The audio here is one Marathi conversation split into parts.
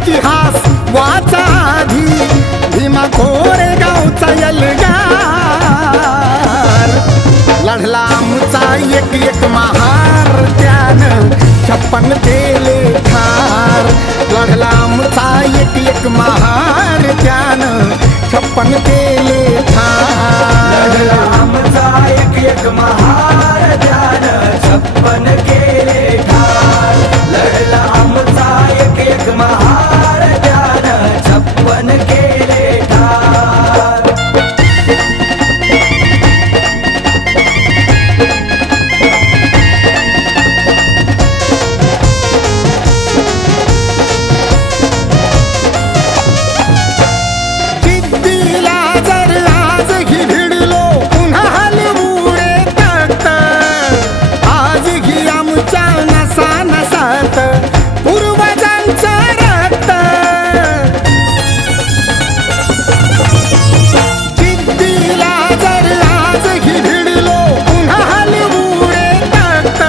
इतिहास वाचा आधी, भीमा कोरेगावचा एल्गार. लढला आमचा एक एक महार, त्यानं 56 केले ठार. लढला आमचा एक एक महार, त्यानं 56 केले ठार. लढला आमचा एक एक महार, त्यानं 56 केले ठार. लढला आमचा एक एक महार, त्यानं 56 केले ठार. जिद्दीला जर आजही भिडलो, पुन्हा हलवूडे तख्त. आजही आमच्या नसा नसात पूर्वजांचं रक्त. जिद्दीला जर आजही भिडलो, पुन्हा हलवूडे तख्त.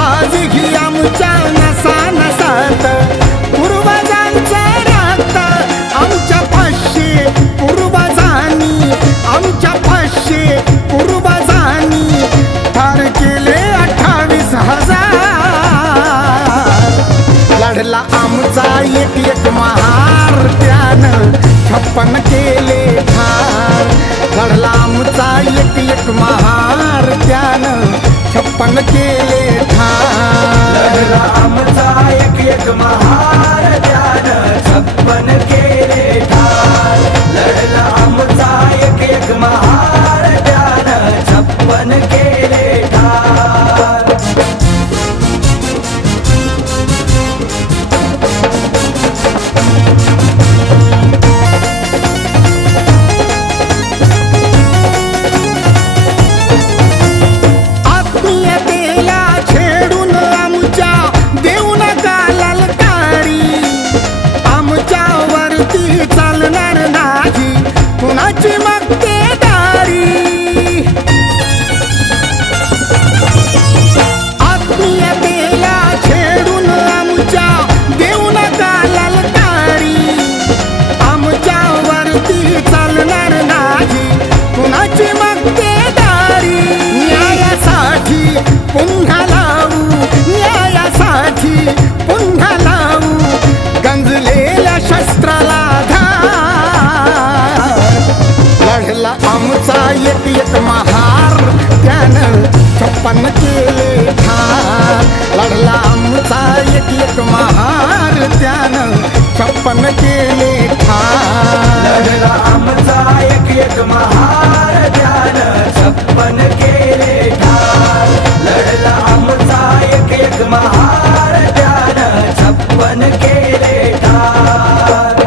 आजही आमच्या नसा नसात पूर्वजांचं रक्त. आमच्या 500 पूर्वजांनी, आमच्या 500 पूर्वजांनी ठार केले 28,000. लढला आमचा एक एक महार, त्यानं 56 केले ठार. लढला आमचा एक एक महार, त्यानं 56 केले ठार. लढला आमचा एक एक महार, त्यानं 56 केले ठार. लढला आमचा एक एक महार, त्यानं 56 केले ठार. आत्मीयतेला छेडून आमच्या देऊ नका ललकारी. आमच्यावरती चालणार नाही कुणाची मक्तेदारी. आत्मीयतेला छेडून आमच्या देऊ नका ललकारी. आमच्यावरती चालणार नाही कुणाची मक्तेदारी. न्यायासाठी पुन्हा लावू, न्यायासाठी पुन्हा लावू गंजलेल्या शस्त्राला धार. लढला आमचा एक एक महार, त्यानं 56 केले ठार. लढला आमचा एक एक महार, त्यानं 56 केले ठार. लढला आमचा एक एक महार, त्यानं 56 केले ठार. लढला आमचा एक एक महार, त्यानं 56 केले ठार.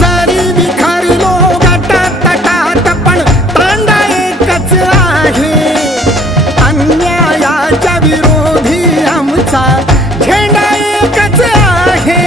जरी विखरलो गटात तटात, पण तांडा एकच आहे. अन्यायाच्या विरोधी आमचा झेंडा एकच आहे.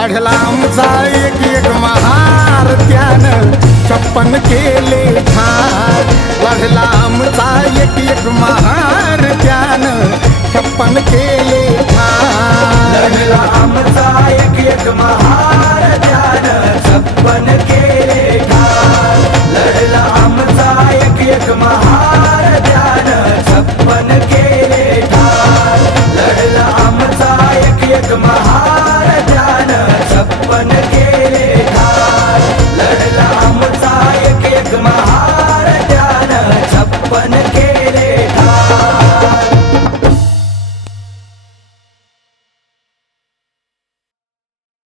लढला आमचा एक महार त्यानं 56 केले ठार लढला आमचा एक महार त्यानं 56 केले ठार लढला आमचा एक महार त्यानं 56